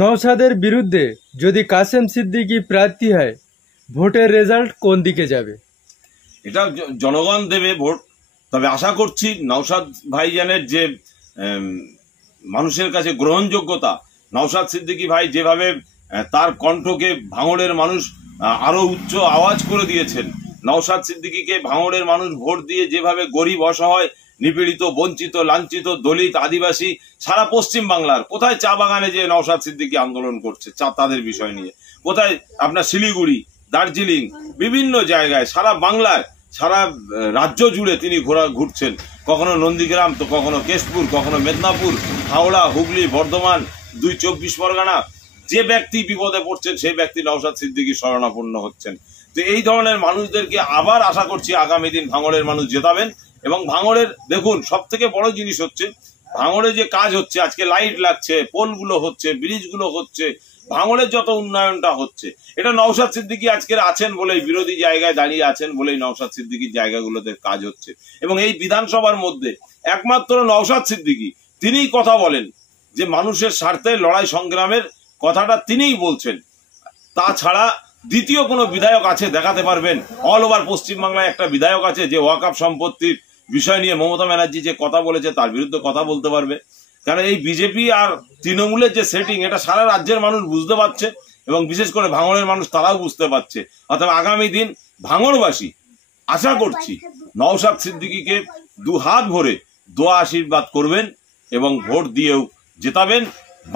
নওশাদের বিরুদ্ধে যদি কাসেম সিদ্দিকী প্রার্থী হয়, ভোটের রেজাল্ট কোন দিকে যাবে? এটা জনগণ দেবে ভোট। তবে আশা করছি নওশাদ ভাইজানের যে মানুষের কাছে গ্রহণযোগ্যতা, নওশাদ সিদ্দিকী ভাই যেভাবে তার কণ্ঠকে ভাঙড়ের মানুষ আরো উচ্চ আওয়াজ করে দিয়েছেন, নওশাদ সিদ্দিকীকে ভাঙড়ের মানুষ ভোট দিয়ে যেভাবে গরিব, অসহায়, নিপীড়িত, বঞ্চিত, লাঞ্ছিত, দলিত, আদিবাসী, সারা পশ্চিম বাংলার কোথায় চা বাগানে যে নওশাদ সিদ্দিকী আন্দোলন করছে চা তাদের বিষয় নিয়ে, কোথায় আপনার শিলিগুড়ি, দার্জিলিং, বিভিন্ন জায়গায় সারা বাংলায়, সারা রাজ্য জুড়ে তিনি ঘুরছেন, কখনো নন্দীগ্রাম তো কখনো কেশপুর, কখনো মেদিনীপুর, হাওড়া, হুগলি, বর্ধমান, 24 পরগনা। যে ব্যক্তি বিপদে পড়ছেন সেই ব্যক্তি নওশাদ সিদ্দিকী শরণাপন্ন হচ্ছেন। তো এই ধরনের মানুষদেরকে আবার আশা করছি আগামী দিন ভাঙড়ের মানুষ জেতাবেন। এবং ভাঙড়ের দেখুন সব থেকে বড় জিনিস হচ্ছে ভাঙড়ে যে কাজ হচ্ছে, আজকে লাইট লাগছে, পোলগুলো হচ্ছে, ব্রিজগুলো হচ্ছে, ভাঙড়ের যত উন্নয়নটা হচ্ছে, এটা নওশাদ সিদ্দিকী আজকের আছেন বলেই, বিরোধী জায়গায় দাঁড়িয়ে আছেন বলেই নওশাদ সিদ্দিকীর জায়গাগুলোতে কাজ হচ্ছে। এবং এই বিধানসভার মধ্যে একমাত্র নওশাদ সিদ্দিকী তিনিই কথা বলেন যে মানুষের স্বার্থে লড়াই সংগ্রামের কথাটা তিনিই বলছেন। তাছাড়া দ্বিতীয় কোনো বিধায়ক আছে দেখাতে পারবেন? অল ওভার পশ্চিমবাংলায় একটা বিধায়ক আছে যে ওয়াকফ সম্পত্তির বিষয় নিয়ে মমতা ব্যানার্জি যে কথা বলেছে তার বিরুদ্ধে কথা বলতে পারবে? কারণ এই বিজেপি আর তৃণমূলের যে সেটিং, এটা সারা রাজ্যের মানুষ বুঝতে পারছে এবং বিশেষ করে ভাঙড়ের মানুষ তারাও বুঝতে পারছে। অর্থাৎ আগামী দিন ভাঙড়বাসী আশা করছি নওশাদ সিদ্দিকীকে দুহাত ভরে দোয়া আশীর্বাদ করবেন এবং ভোট দিয়েও জেতাবেন।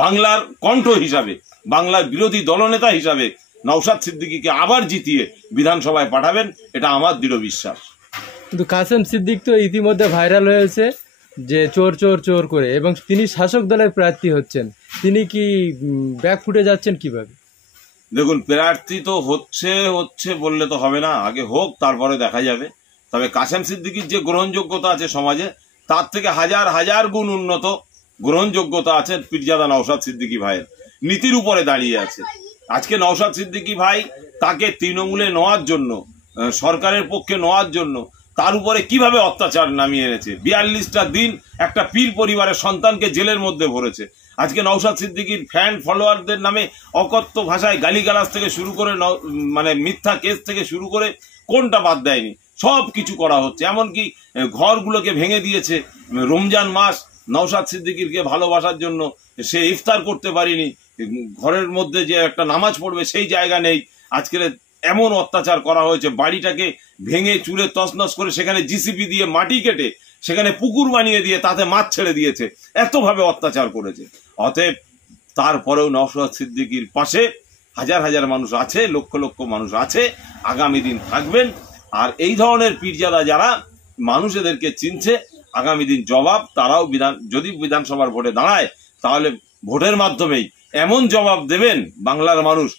বাংলার কণ্ঠ হিসাবে, বাংলার বিরোধী দলনেতা হিসাবে নওশাদ সিদ্দিকীকে আবার জিতিয়ে বিধানসভায় পাঠাবেন, এটা আমার দৃঢ় বিশ্বাস। কিন্তু কাসেম সিদ্দিক তো ইতিমধ্যে ভাইরাল হয়েছে যে চোর চোর চোর করে, এবং তিনি শাসক দলের প্রার্থী হচ্ছেন, তিনি কি ব্যাক ফুটে যাচ্ছেন কিভাবে? দেখুন, প্রার্থী তো হচ্ছে বললে তো হবে না, আগে হোক তারপরে দেখা যাবে। তবে কাসেম সিদ্দিকীর যে গ্রহণযোগ্যতা আছে সমাজে, তার থেকে হাজার হাজার গুণ উন্নত গ্রহণযোগ্যতা আছে পীরজাদা নওশাদ সিদ্দিকী ভাইয়ের। নীতির উপরে দাঁড়িয়ে আছে। আজকে নওশাদ সিদ্দিকী ভাই তাকে তৃণমূলে নেওয়ার জন্য, সরকারের পক্ষে নেওয়ার জন্য তার উপরে কিভাবে অত্যাচার নামিয়ে এনেছে। 42টা দিন একটা পীর পরিবারের সন্তানকে জেলের মধ্যে ভরেছে। আজকে নওশাদ সিদ্দিকীর ফ্যান ফলোয়ারদের নামে অকথ্য ভাষায় গালিগালাজ থেকে শুরু করে, মানে মিথ্যা কেস থেকে শুরু করে কোনটা বাদ দেয়নি, সব কিছু করা হচ্ছে। এমনকি ঘরগুলোকে ভেঙে দিয়েছে। রমজান মাস, নওশাদ সিদ্দিকীকে ভালোবাসার জন্য সে ইফতার করতে পারিনি, ঘরের মধ্যে যে একটা নামাজ পড়বে সেই জায়গা নেই। আজকের এমন অত্যাচার করা হয়েছে, বাড়িটাকে ভেঙে চুরে তছনছ করে সেখানে জিসিপি দিয়ে মাটি কেটে সেখানে পুকুর বানিয়ে দিয়ে তাতে মাছ ছেড়ে দিয়েছে, এতভাবে অত্যাচার করেছে। অতএব তারপরেও নওশাদ সিদ্দিকীর পাশে হাজার হাজার মানুষ আছে, লক্ষ লক্ষ মানুষ আছে, আগামী দিন থাকবেন। আর এই ধরনের পীরজাদা যারা মানুষ এদেরকে চিনছে, আগামী দিন জবাব তারাও যদি বিধানসভার ভোটে দাঁড়ায় তাহলে ভোটের মাধ্যমেই এমন জবাব দেবেন বাংলার মানুষ,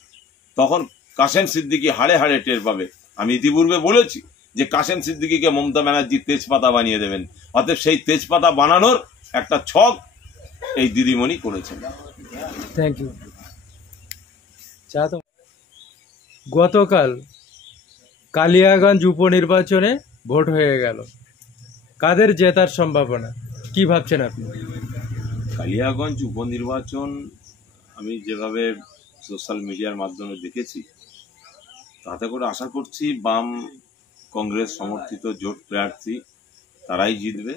তখন কাসেম সিদ্দিকী হাড়ে হাড়ে টের পাবে। আমি ইতিপূর্বে বলেছি যে কাসেম সিদ্দিকীকে মমতা ব্যানার্জি তেজপাতা বানিয়ে দেবেন। অতএব সেই তেজপাতা বানানোর একটা ছক এই দিদিমণি করেছেন। Thank you. গতকাল কালিয়াগঞ্জ উপনির্বাচনে ভোট হয়ে গেল, কাদের জেতার সম্ভাবনা, কি ভাবছেন আপনি? কালিয়াগঞ্জ উপনির্বাচন আমি যেভাবে সোশ্যাল মিডিয়ার মাধ্যমে দেখেছি, তাতে করে আশা করছি বাম কংগ্রেস সমর্থিত জোট প্রার্থী তারাই জিতবে।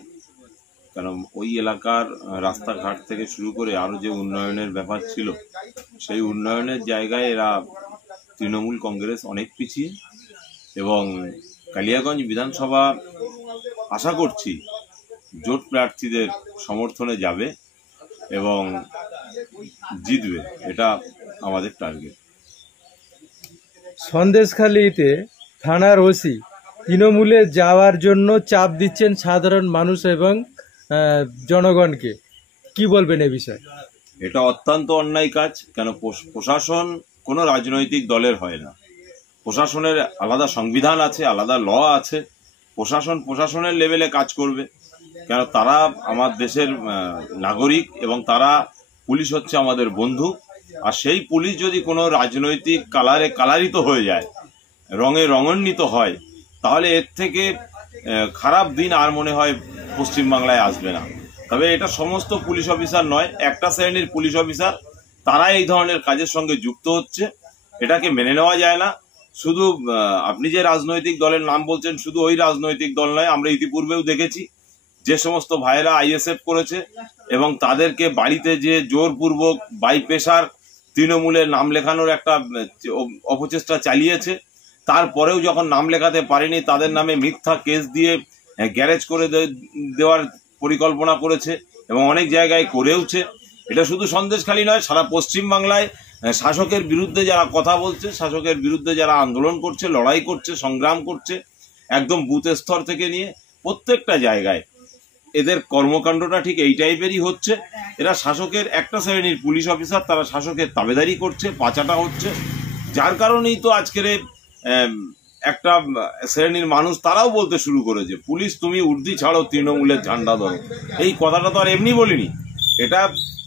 কারণ ওই এলাকার রাস্তাঘাট থেকে শুরু করে আরো যে উন্নয়নের ব্যাপার ছিল, সেই উন্নয়নের জায়গায় এরা তৃণমূল কংগ্রেস অনেক পিছিয়ে। এবং কালিয়াগঞ্জ বিধানসভা আশা করছি জোট প্রার্থীদের সমর্থনে যাবে এবং জিতবে, এটা আমাদের টার্গেট। সন্দেশখালীতে থানার ওসি তৃণমূলে যাওয়ার জন্য চাপ দিচ্ছেন সাধারণ মানুষ এবং জনগণকে, কি বলবেন এ বিষয়ে? এটা অত্যন্ত অন্যায় কাজ। কেন, প্রশাসন কোনো রাজনৈতিক দলের হয় না। প্রশাসনের আলাদা সংবিধান আছে, আলাদা ল আছে। প্রশাসনের লেভেলে কাজ করবে। কেন, তারা আমার দেশের নাগরিক এবং তারা, পুলিশ হচ্ছে আমাদের বন্ধু। আর সেই পুলিশ যদি কোনো রাজনৈতিক কালারে কালারিত হয়ে যায়, রঙে রঙান্বিত হয়, তাহলে এর থেকে খারাপ দিন আর মনে হয় পশ্চিমবাংলায় আসবে না। তবে এটা সমস্ত পুলিশ অফিসার নয়, একটা শ্রেণীর পুলিশ অফিসার তারা এই ধরনের কাজের সঙ্গে যুক্ত হচ্ছে। এটাকে মেনে নেওয়া যায় না। শুধু আপনি যে রাজনৈতিক দলের নাম বলছেন, শুধু ওই রাজনৈতিক দল নয়, আমরা ইতিপূর্বেও দেখেছি যে সমস্ত ভাইয়েরা আইএসএফ করেছে এবং তাদেরকে বাড়িতে যে জোরপূর্বক বাই প্রেসার তৃণমূলের নাম লেখানোর একটা অপচেষ্টা চালিয়েছে। তারপরেও যখন নাম লেখাতে পারেনি, তাদের নামে মিথ্যা কেস দিয়ে গ্যারেজ করে দেওয়ার পরিকল্পনা করেছে এবং অনেক জায়গায় করেওছে। এটা শুধু সন্দেশখালী নয়, সারা পশ্চিমবাংলায় শাসকের বিরুদ্ধে যারা কথা বলছে, শাসকের বিরুদ্ধে যারা আন্দোলন করছে, লড়াই করছে, সংগ্রাম করছে, একদম বুথ স্তর থেকে নিয়ে প্রত্যেকটা জায়গায় এদের কর্মকাণ্ডটা ঠিক এই টাইপেরই হচ্ছে। এরা শাসকের একটা শ্রেণীর পুলিশ অফিসার, তারা শাসকের তাবেদারি করছে, পাচাটা হচ্ছে। যার কারণেই তো আজকের একটা শ্রেণীর মানুষ তারাও বলতে শুরু করেছে, পুলিশ তুমি উর্দি ছাড়ো, তৃণমূলের ঝান্ডা ধরো। এই কথাটা তো আর এমনি বলিনি, এটা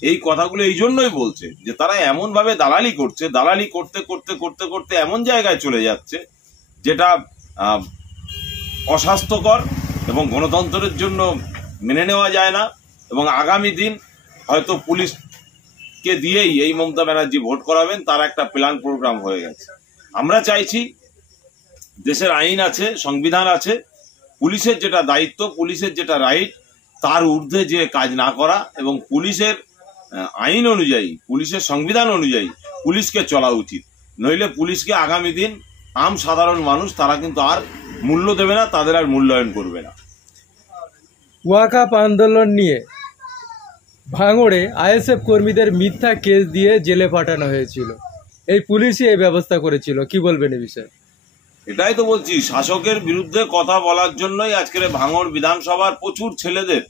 এই কথাগুলো এই জন্যই বলছে যে তারা এমনভাবে দালালি করছে, দালালি করতে করতে করতে করতে এমন জায়গায় চলে যাচ্ছে যেটা অস্বাস্থ্যকর এবং গণতন্ত্রের জন্য মেনে নেওয়া যায় না। এবং আগামী দিন হয়তো পুলিশকে দিয়েই এই মমতা ব্যানার্জি ভোট করাবেন, তার একটা প্ল্যান প্রোগ্রাম হয়ে গেছে। আমরা চাইছি দেশের আইন আছে, সংবিধান আছে, পুলিশের যেটা দায়িত্ব, পুলিশের যেটা রাইট, তার ঊর্ধ্বে যে কাজ না করা এবং পুলিশের আইন অনুযায়ী, পুলিশের সংবিধান অনুযায়ী পুলিশকে চলা উচিত। নইলে পুলিশকে আগামী দিন সাধারণ মানুষ তারা কিন্তু আর মূল্য দেবে না, তাদের আর মূল্যায়ন করবে না। ওয়াকাফ আন্দোলন নিয়ে ভাঙড়ে আইএসএফ কর্মীদের মিথ্যা কেস দিয়ে জেলে পাঠানো হয়েছিল, এই পুলিশই এই ব্যবস্থা করেছিল, কি বলবেন এই বিষয়ে? এটাই তো বলছি, শাসকের বিরুদ্ধে কথা বলার জন্যই আজকের ভাঙড় বিধানসভার প্রচুর ছেলেদের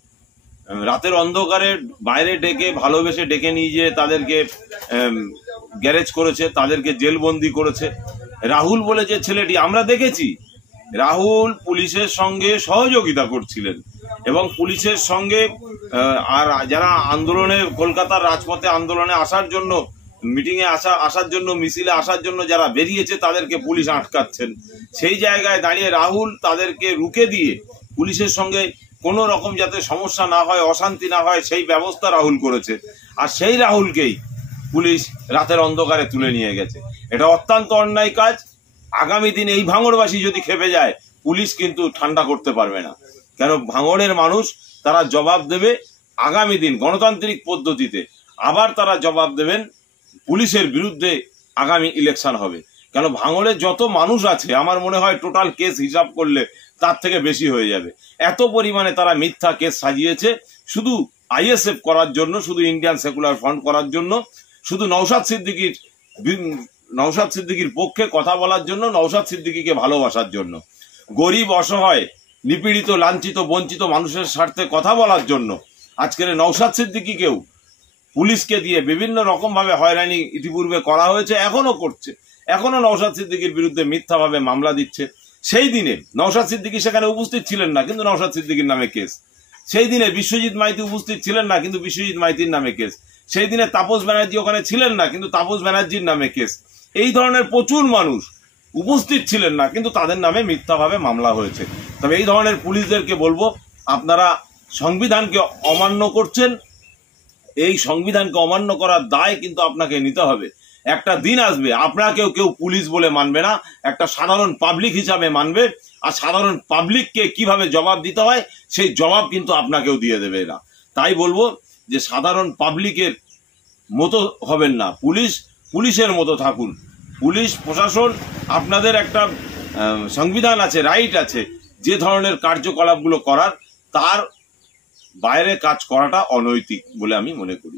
রাতের অন্ধকারে বাইরে ডেকে, ভালোবেসে ডেকে নিয়ে গিয়ে তাদেরকে গ্যারেজ করেছে, তাদেরকে জেলবন্দি করেছে। রাহুল বলে যে ছেলেটি, আমরা দেখেছি রাহুল পুলিশের সঙ্গে সহযোগিতা করছিলেন এবং পুলিশের সঙ্গে আর যারা আন্দোলনে, কলকাতার রাজপথে আন্দোলনে আসার জন্য, মিটিংয়ে আসার জন্য, মিছিলে আসার জন্য যারা বেরিয়েছে তাদেরকে পুলিশ আটকাচ্ছেন। সেই জায়গায় দাঁড়িয়ে রাহুল তাদেরকে রুখে দিয়ে পুলিশের সঙ্গে কোনো রকম যাতে সমস্যা না হয়, অশান্তি না হয়, সেই ব্যবস্থা রাহুল করেছে। আর সেই রাহুলকেই পুলিশ রাতের অন্ধকারে তুলে নিয়ে গেছে। এটা অত্যন্ত অন্যায় কাজ। আগামী দিন এই ভাঙড়বাসী যদি খেপে যায়, পুলিশ কিন্তু ঠান্ডা করতে পারবে না। কেন, ভাঙড়ের মানুষ তারা জবাব দেবে আগামী দিন গণতান্ত্রিক পদ্ধতিতে, আবার তারা জবাব দেবেন পুলিশের বিরুদ্ধে আগামী ইলেকশন হবে। কেন, ভাঙড়ে যত মানুষ আছে আমার মনে হয় টোটাল কেস হিসাব করলে তার থেকে বেশি হয়ে যাবে। এত পরিমাণে তারা মিথ্যা কেস সাজিয়েছে শুধু আইএসএফ করার জন্য, শুধু ইন্ডিয়ান সেকুলার ফ্রন্ট করার জন্য, শুধু নওশাদ সিদ্দিকীর পক্ষে কথা বলার জন্য, নওশাদ সিদ্দিকীকে ভালোবাসার জন্য, গরিব, অসহায়, নিপীড়িত, লাঞ্ছিত, বঞ্চিত মানুষের স্বার্থে কথা বলার জন্য আজকের নওশাদ সিদ্দিকীকেও পুলিশকে দিয়ে বিভিন্ন রকম ভাবে হয়রানি ইতিপূর্বে করা হয়েছে, এখনো করছে। এখনো নওশাদ সিদ্দিকীর বিরুদ্ধে মিথ্যাভাবে মামলা দিচ্ছে। সেই দিনে নওশাদ সিদ্দিকী সেখানে উপস্থিত ছিলেন না, কিন্তু নওশাদ সিদ্দিকীর নামে কেস। সেই দিনে বিশ্বজিৎ মাইতি উপস্থিত ছিলেন না, কিন্তু বিশ্বজিৎ মাইতির নামে কেস। সেই দিনে তাপস ব্যানার্জি ওখানে ছিলেন না, কিন্তু তাপস ব্যানার্জির নামে কেস। এই ধরনের প্রচুর মানুষ উপস্থিত ছিলেন না, কিন্তু তাদের নামে মিথ্যাভাবে মামলা হয়েছে। তবে এই ধরনের পুলিশদেরকে বলবো, আপনারা সংবিধানকে অমান্য করছেন। এই সংবিধানকে অমান্য করার দায় কিন্তু আপনাকে নিতে হবে। একটা দিন আসবে আপনাকেও কেউ পুলিশ বলে মানবে না, একটা সাধারণ পাবলিক হিসাবে মানবে। আর সাধারণ পাবলিককে কিভাবে জবাব দিতে হয় সেই জবাব কিন্তু আপনাকেও দিয়ে দেবে না। তাই বলবো যে সাধারণ পাবলিকের মতো হবেন না, পুলিশের মতো থাকুন। পুলিশ প্রশাসন, আপনাদের একটা সংবিধান আছে, রাইট আছে, যে ধরনের কার্যকলাপগুলো করার, তার বাইরে কাজ করাটা অনৈতিক বলে আমি মনে করি।